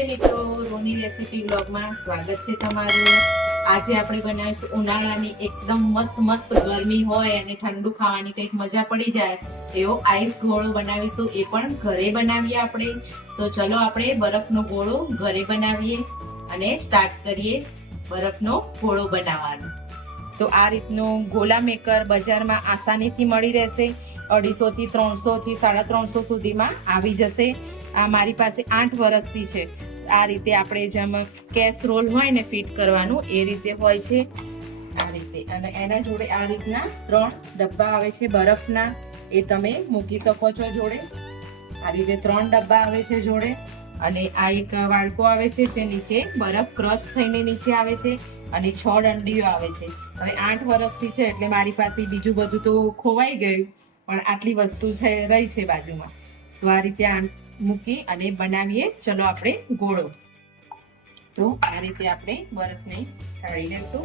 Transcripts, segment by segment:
નમસ્તે મિત્રો, રોની રેસીપી બ્લોગમાં સ્વાગત છે તમારું। આજે આપણે બનાવીશું ઉનાળાની એકદમ મસ્ત ગરમી હોય અને ઠંડુ ખાવાની કંઈક મજા પડી જાય એવો આઈસ ગોળો બનાવીશું, એ પણ ઘરે બનાવીએ આપણે। તો ચલો આપણે બરફનો ગોળો ઘરે બનાવીએ અને સ્ટાર્ટ કરીએ બરફનો ગોળો બનાવવાનો। તો આ રીતનું ગોલા મેકર બજારમાં આસાનીથી મળી રહેશે। 250 થી 300 થી 350 સુધીમાં આવી જશે। આ મારી પાસે 8 વર્ષથી છે। આ રીતે આપણે જેમ કેસરોલ હોય ને ફિટ કરવાનું એ રીતે હોય છે આ રીતે। અને એના જોડે આ રીતના 3 ડબ્બા આવે છે બરફના, એ તમે મૂકી શકો છો જોડે। આ રીતે 3 ડબ્બા આવે છે જોડે। અને આ એક વાડકો આવે છે જે નીચે બરફ ક્રશ થઈને નીચે આવે છે અને 6 દંડીઓ આવે છે। હવે 8 વર્ષથી છે એટલે મારી પાસે બીજું બધું તો ખોવાઈ ગયું, પણ આટલી વસ્તુ છે રહી છે બાજુમાં। તો આ રીતે મૂકી અને બનાવીએ ચલો આપણે ગોળો। તો આ રીતે આપણે બરફને ઢાળી લેશું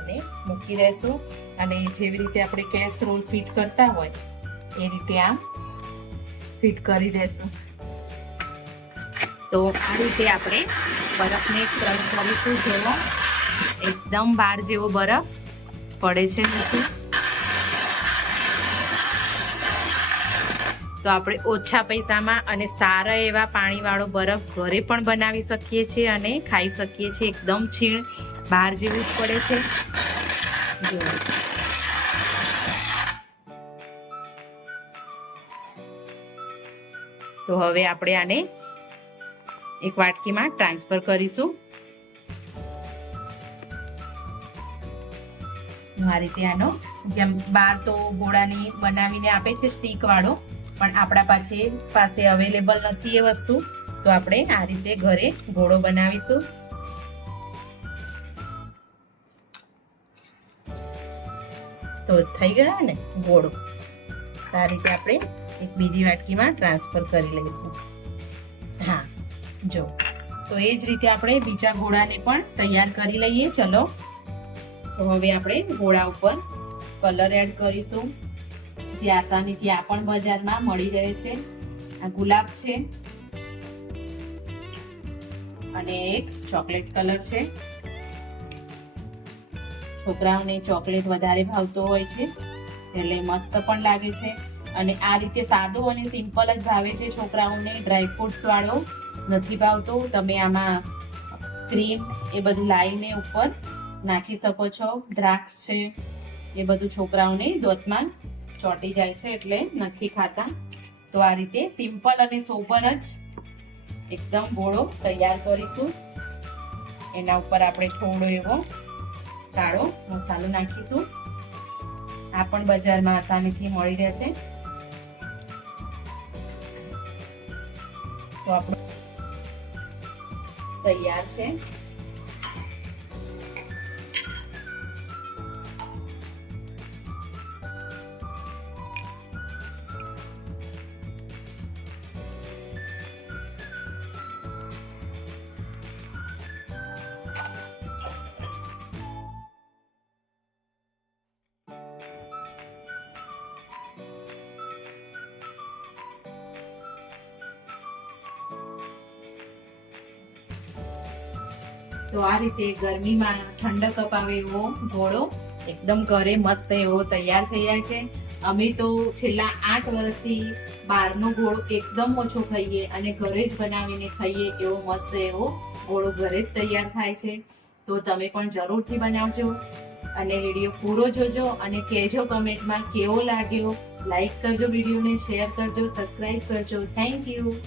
અને મૂકી દેશું અને જેવી રીતે આપણે કેસરોલ ફિટ કરતા હોય એ રીતે આમ ફિટ કરી દેશું। તો આ રીતે આપણે બરફને ક્રશ કરીશું। જેવો એકદમ બહાર જેવો બરફ પડે છે નીચે, તો આપણે ઓછા પૈસામાં અને સારા એવા પાણીવાળો બરફ ઘરે પણ બનાવી શકીએ છીએ અને ખાઈ શકીએ છીએ। એકદમ છીણ બહાર જેવું જ પડે છે। તો હવે આપણે આને એક વાટકીમાં ટ્રાન્સફર કરીશું। આ રીતે આનો જેમ બહાર તો ગોળાની બનાવીને આપે છે સ્ટીક વાળો, પણ આપણા પાસે અવેલેબલ નથી એ વસ્તુ, તો આપણે આ રીતે ઘરે ગોળો બનાવીશું। તો થઈ ગયો ને ગોળો। આ રીતે આપણે એક બીજી વાટકીમાં ટ્રાન્સફર કરી લઈશું। હા જો, તો એ જ રીતે આપણે બીજા ગોળાને પણ તૈયાર કરી લઈએ ચલો। તો હવે આપણે ગોળા ઉપર કલર એડ કરીશું, જે આસાનીથી આ પણ બજારમાં મળી રહે છે। આ ગુલાબ છે અને એક ચોકલેટ કલર છે। છોકરાઓને ચોકલેટ વધારે ભાવતો હોય છે એટલે મસ્ત પણ લાગે છે। અને આ રીતે સાદો અને સિમ્પલ જ ભાવે છે છોકરાઓને, ડ્રાયફ્રૂટ્સ વાળો નથી ભાવતો। તમે આમાં ક્રીમ એ બધું લાવીને ઉપર નાખી શકો છો। દ્રાક્ષ છે એ બધું છોકરાઓને દોતમાં ચોંટી જાય છે એટલે નથી ખાતા। તો આ રીતે સિમ્પલ અને સોબર જ એકદમ ગોળો તૈયાર કરીશું। એના ઉપર આપણે થોડો એવો કાળો મસાલો નાખીશું। આ પણ બજારમાં આસાનીથી મળી રહેશે। તો આપણો તૈયાર છે। તો આ રીતે ગરમીમાં ઠંડક અપાવે એવો ગોળો એકદમ ઘરે મસ્ત એવો તૈયાર થઈ જાય છે। અમે તો છેલ્લા 8 વર્ષથી બહારનો ગોળો એકદમ ઓછો ખાઈએ અને ઘરે જ બનાવીને ખાઈએ એવો મસ્ત એવો ગોળો ઘરે જ તૈયાર થાય છે। તો તમે પણ જરૂરથી બનાવજો અને વિડીયો પૂરો જોજો અને કહેજો કમેન્ટમાં કેવો લાગ્યો। લાઈક કરજો, વિડીયોને શેર કરજો, સબસ્ક્રાઈબ કરજો। Thank you.